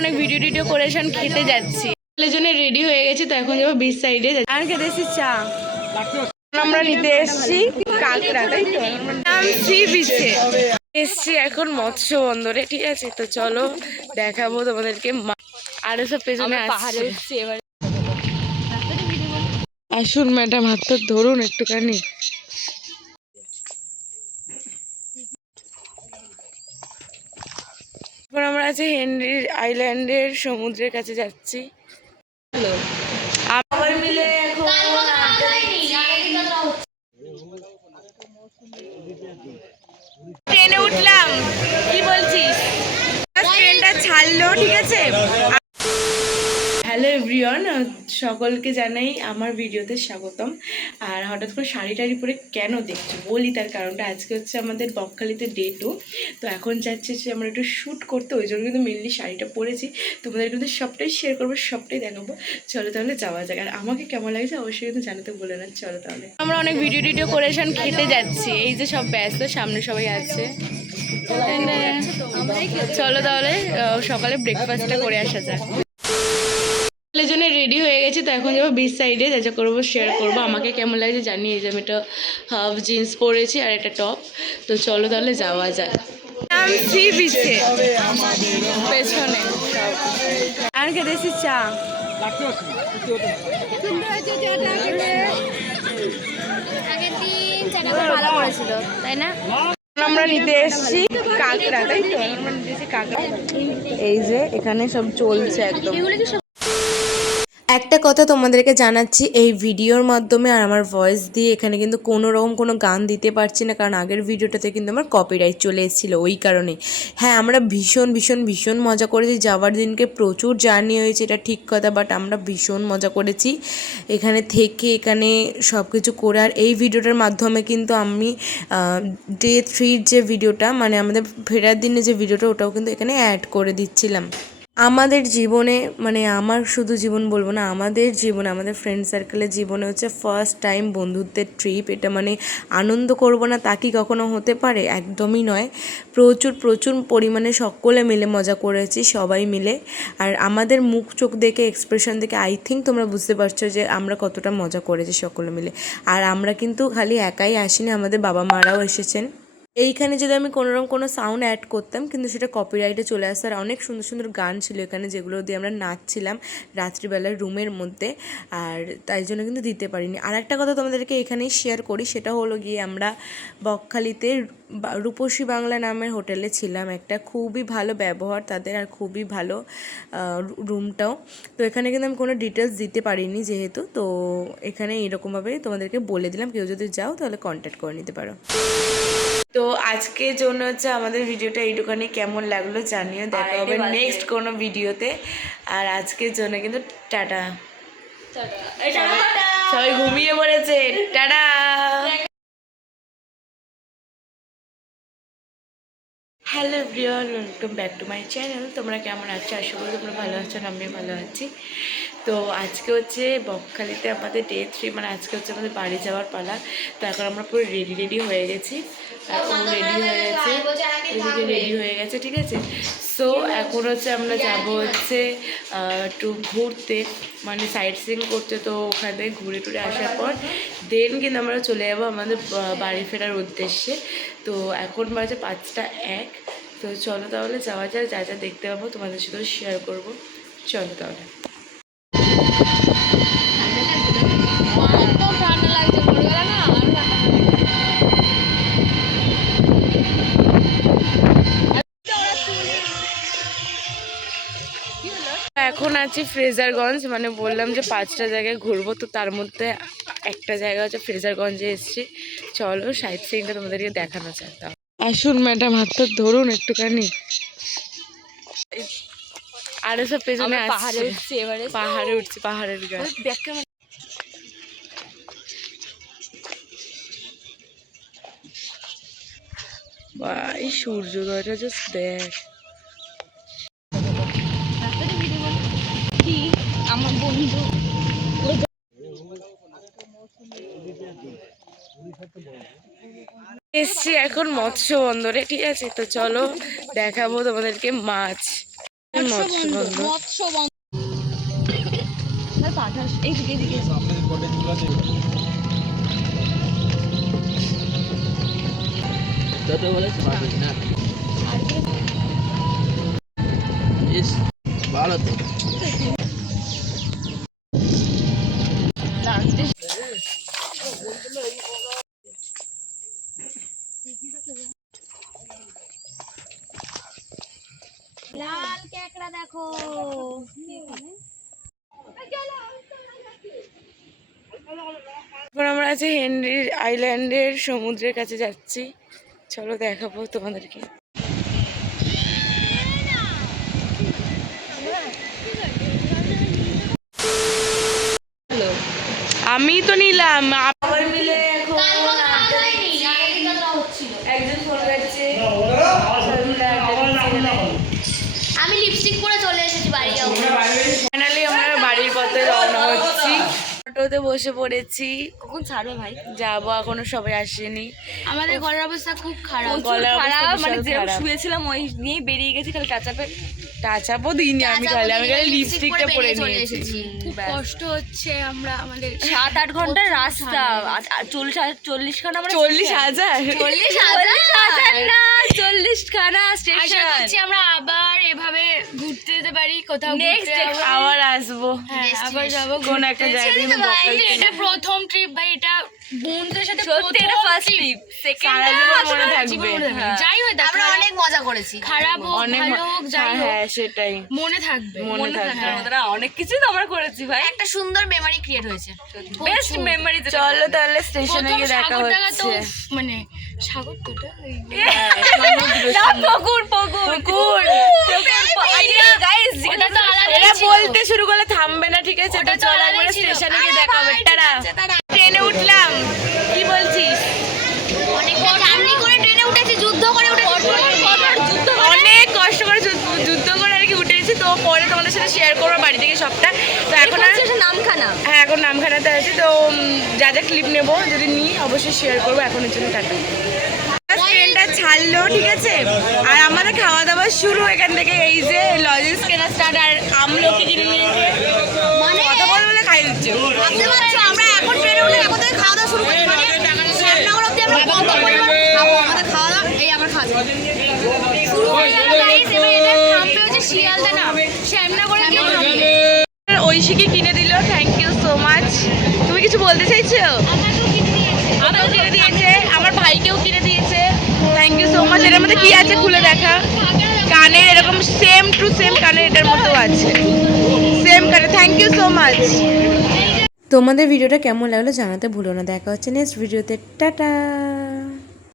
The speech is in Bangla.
অনেক ভিডিও টিডিও করে এখন খেতে যাচ্ছি। জন্য রেডি হয়ে গেছি, তো এখন যাবো বিচ সাইডে। আর খেতে এসেছি চা। আমরা নিতে এসেছি কাঁকড়া, তাই তো সি বিচে এসছি এখন মৎস্য বন্দরে, ঠিক আছে? তো চলো দেখাবো তোমাদেরকে। আর সব পেছনে পাহাড়ে উঠছি এবার। আসুন ম্যাডাম, হাতটা ধরুন একটুখানি। এখন আমরা আছি হেনরি আইল্যান্ডের সমুদ্রের কাছে যাচ্ছি। আবার মিলে এখন ট্রেনে উঠলাম। কি বলছিস? ট্রেনটা ছাড়লো, ঠিক আছে। হ্যালো এভরিওয়ান, সকলকে জানাই আমার ভিডিওতে স্বাগতম। আর হঠাৎ করে শাড়ি টাড়ি পরে কেন দেখছো বলি, তার কারণটা আজকে হচ্ছে আমাদের বকখালিতে ডে 2। তো এখন চাচ্ছি যে আমরা একটু শ্যুট করতে, ওই জন্য কিন্তু মেনলি শাড়িটা পরেছি। তোমাদের কিন্তু সবটাই শেয়ার করবো, সবটাই দেখাবো। চলো তাহলে যাওয়া যাক। আর আমাকে কেমন লাগছে অবশ্যই কিন্তু জানাতে বলে না। চলো তাহলে আমরা অনেক ভিডিও টিডিও করে এখন খেতে যাচ্ছি। এই যে সব ব্যস্ত, সামনে সবাই আছে। চলো তাহলে সকালে ব্রেকফাস্টটা করে আসা যাক। জন্য রেডি হয়ে গেছি, তো এখন যাবো বিচ সাইডে। যা যা করবো শেয়ার করবো। আমাকে কেমন লাগছে জানি। এই যে আমি একটা হাফ জিন্স পরেছি আর একটা টপ। তো চলো তাহলে যাওয়া যাক সি বিচে পেছনে। আর খেতে এসেছি চা। তাই না? আমরা নিতে এসেছি কাঁকড়া, তাই তো আমরা নিতেছি কাঁকড়া। এই যে এখানে সব চলছে একদম। একটা কথা তোমাদেরকে জানাচ্ছি, এই ভিডিওর মাধ্যমে আর আমার ভয়েস দিয়ে এখানে কিন্তু কোনো রকম কোনো গান দিতে পারছি না, কারণ আগের ভিডিওটাতে কিন্তু আমার কপিরাইট চলে এসেছিলো, ওই কারণে। হ্যাঁ, আমরা ভীষণ ভীষণ ভীষণ মজা করেছি। যাওয়ার দিনকে প্রচুর জার্নি হয়েছে, এটা ঠিক কথা, বাট আমরা ভীষণ মজা করেছি এখানে থেকে, এখানে সব কিছু করে। আর এই ভিডিওটার মাধ্যমে কিন্তু আমি ডে 3 যে ভিডিওটা, মানে আমাদের ফেরার দিনে যে ভিডিওটা, ওটাও কিন্তু এখানে অ্যাড করে দিচ্ছিলাম। আমাদের জীবনে, মানে আমার শুধু জীবন বলবো না, আমাদের জীবনে, আমাদের ফ্রেন্ড সার্কেলের জীবনে হচ্ছে ফার্স্ট টাইম বন্ধুত্বের ট্রিপ। এটা মানে আনন্দ করব না তা কি কখনো হতে পারে? একদমই নয়। প্রচুর প্রচুর পরিমাণে সকলে মিলে মজা করেছি, সবাই মিলে। আর আমাদের মুখ চোখ দেখে, এক্সপ্রেশন দেখে আই থিঙ্ক তোমরা বুঝতে পারছো যে আমরা কতটা মজা করেছি সকলে মিলে। আর আমরা কিন্তু খালি একাই আসিনি, আমাদের বাবা মারাও এসেছেন। এইখানে যদি আমি কোনোরকম কোনো সাউন্ড অ্যাড করতাম কিন্তু সেটা কপিরাইটে চলে আসতো। আর অনেক সুন্দর সুন্দর গান ছিল এখানে, যেগুলো দিয়ে আমরা নাচছিলাম রাত্রিবেলার রুমের মধ্যে, আর তাই জন্য কিন্তু দিতে পারিনি। আর একটা কথা তোমাদেরকে এখানেই শেয়ার করি, সেটা হলো গিয়ে আমরা বকখালিতে রূপসী বাংলা নামের হোটেলে ছিলাম। একটা খুবই ভালো ব্যবহার তাদের, আর খুবই ভালো রুমটাও। তো এখানে কিন্তু আমি কোনো ডিটেলস দিতে পারিনি যেহেতু, তো এখানে এরকমভাবে তোমাদেরকে বলে দিলাম, কেউ যদি যাও তাহলে কন্ট্যাক্ট করে নিতে পারো। তো আজকের জন্য হচ্ছে আমাদের ভিডিওটা এইটুখানি। কেমন লাগলো জানিও। দেখা হবে নেক্সট কোনো ভিডিওতে। আর আজকের জন্য কিন্তু টাটা। সবাই ঘুমিয়ে পড়েছে। Tata. Hello everyone, welcome back to my channel. তোমরা কেমন আছো? আশা করি তোমরা ভালো আছো, আমিও ভালো আছি। তো আজকে হচ্ছে বকখালিতে আমাদের ডে 3, মানে আজকে হচ্ছে আমাদের বাড়ি যাওয়ার পালা। তো এখন আমরা পুরো রেডি হয়ে গেছি, আর ও রেডি হয়ে গেছে, এদিকে রেডি হয়ে গেছে, ঠিক আছে। সো এখন হচ্ছে আমরা যাবো হচ্ছে একটু ঘুরতে, মানে সাইট সিইং করতে। তো ওখান থেকে ঘুরে টুরে আসার পর দেন কিন্তু আমরা চলে যাবো আমাদের বাড়ি ফেরার উদ্দেশ্যে। তো এখন বাজে 5টা 1। তো চলো তাহলে যাওয়া যায়, যা যা দেখতে পাবো তোমাদের সাথে শেয়ার করবো। চলো তাহলে। এখন আছি ফ্রেজারগঞ্জ, মানে বললাম যে 5টা জায়গায় ঘুরবো, তো তার মধ্যে একটা জায়গা হচ্ছে ফ্রেজারগঞ্জে এসেছি। চলো সাইট সিইংটা তোমাদেরকে দেখানো চাইতাম। আসুন ম্যাডাম, হাতটা ধরুন একটুখানি। আর সব পেছনে পাহাড়ে উঠছি, এবারে পাহাড়ে উঠছি, পাহাড়ের গায়ে। এই সূর্যোদয়টা জাস্ট দেখ। আমার বন্ধু এসছি এখন মৎস্য বন্দরে, ঠিক আছে। তো চলো দেখাবো তোমাদেরকে মাছ। ভালো তো লাল কেকড়া দেখো। এখন আমরা আছি হেনরির আইল্যান্ডের সমুদ্রের কাছে যাচ্ছি, চলো দেখাবো তোমাদেরকে। আমি তো নিলাম আবার মিলে এখন একজন ফোন করছে। আমি লিপস্টিক পরে চলে এসেছি বাড়ি যাবো। ফাইনালি আমরা বাড়ির পথে রওনা হচ্ছি, অটোতে বসে পড়েছি। কখন ছাড়বে ভাই? যাবো, এখনো সবাই আসেনি। আমাদের গলার অবস্থা খুব খারাপ। গলার অবস্থা মানে বিশাল যেরকম খারাপ। শুয়েছিলাম ওই নিয়েই বেরিয়ে গেছি, খালি টাচাপে টাচাপও দিইনি আমি, খালি লিপস্টিকটা পরে নিয়েছি। খুব কষ্ট হচ্ছে। আমরা আমাদের 7-8 ঘন্টার রাস্তা, 40 খানা আমরা 40,000 না 40 খানা আশা স্টেশন। করছি আমরা আবার এভাবে ঘুরতে যেতে পারি কোথাও। Next আবার আসবো, হ্যাঁ, আবার যাবো কোন একটা জায়গায়। এটা প্রথম ট্রিপ ভাই, এটা বন্ধুদের সাথে সত্যি এটা ফার্স্ট ট্রিপ, সেকেন্ড মনে থাকবে। যাই হোক আমরা অনেক মজা করেছি, খারাপ হোক অনেক ভালো হোক যাই হোক হ্যাঁ সেটাই মনে থাকবে। মনে থাকবে। ওরা অনেক কিছুই তো আমরা করেছি ভাই, একটা সুন্দর মেমরি ক্রিয়েট হয়েছে। Best memory. চলো তাহলে স্টেশনে গিয়ে দেখা সাগরটাকা তো হচ্ছে। মানে সাগর তোটা পুকুর পুকুর পুকুর গাইস, ওটা তো আলাদা এরা বলতে শুরু করলে থামবে না, ঠিক আছে? তো চলো একবার স্টেশনে গিয়ে দেখা হবে। টাটা। ট্রেনে উঠলাম, কি বলছিস? অনেক জার্নি করে ট্রেনে উঠেছি, যুদ্ধ করে উঠেছি, অনেক কষ্ট করে যুদ্ধ করে আর কি উঠেছি। তো পরে তোমাদের সাথে শেয়ার করবো বাড়ি থেকে সবটা। তো এখন আর নামখানা। হ্যাঁ এখন নামখানাতে আছি, তো যা যা ক্লিপ নেবো যদি নিই অবশ্যই শেয়ার করবো। এখনের জন্য টাটা। ট্রেনটা ছাড়লো, ঠিক আছে, আর আমাদের খাওয়া দাওয়া শুরু এখান থেকে। এই যে লজেন্স কেনা স্টার্ট, আর আমলকি কিনে নিয়েছে, কথা বলে বলে খাই দিচ্ছে। বুঝতে পারছো আমরা এখন ট্রেনে উঠে এখন থেকে খাওয়া দাওয়া শুরু করি। মানে শ্যামনগর অবধি আমরা কত পরিমাণ খাবো, আমাদের খাওয়া দাওয়া এই আমার খাওয়া শুরু হয়ে গেল গাইস। এবার এটা থামবে হচ্ছে শিয়ালদা না শ্যামনগরে গিয়ে থামবে। ঐশীকে কিনে দিল, থ্যাংক ইউ সো মাচ। তুমি কিছু বলতে চাইছো? আমাকেও কিনে দিয়েছে, আমার ভাইকেও কিনে দিয়েছে, থ্যাংক ইউ সো মাচ। এটার মধ্যে কি আছে খুলে দেখা। কানের এরকম সেম টু সেম কানের এটার মধ্যেও আছে, সেম কানের, থ্যাংক ইউ সো মাচ। তোমাদের ভিডিওটা কেমন লাগলো জানাতে ভুলো না। দেখা হচ্ছে নেক্সট ভিডিওতে, টাটা।